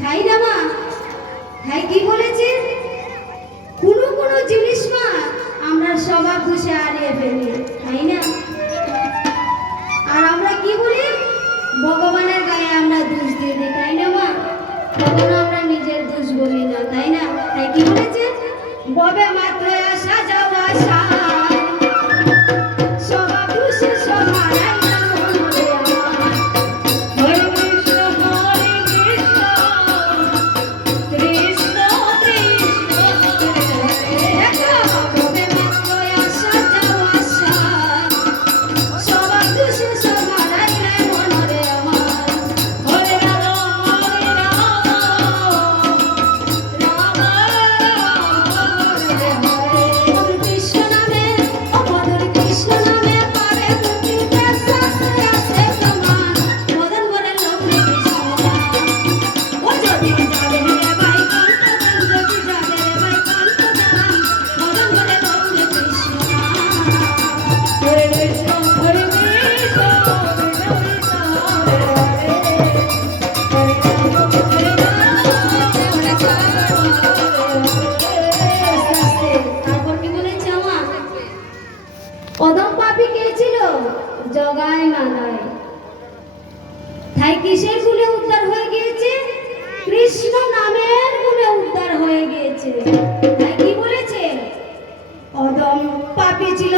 খাই না মা, খাই কি বলেছে? কোনো কোনো জিনিস মা আমরা সবার খুশি হারিয়ে ফেলি, তাই না? আর আমরা কি বলি? ভগবানের গায়ে আমরা দোষ দিয়ে দিই, তাই না মা? কখনো আমরা নিজের দোষ বলি না, তাই না? তাই কি বলেছে? ববে মাত্র আসা যাওয়া সবার খুশি সবার অদম পাপী কে ছিল? জগাই মানায়। তাই কিসের গুণে উদ্ধার হয়ে গিয়েছে? কৃষ্ণ নামের গুণে উদ্ধার হয়ে গিয়েছে। তাই কি বলেছে? অদম পাপী ছিল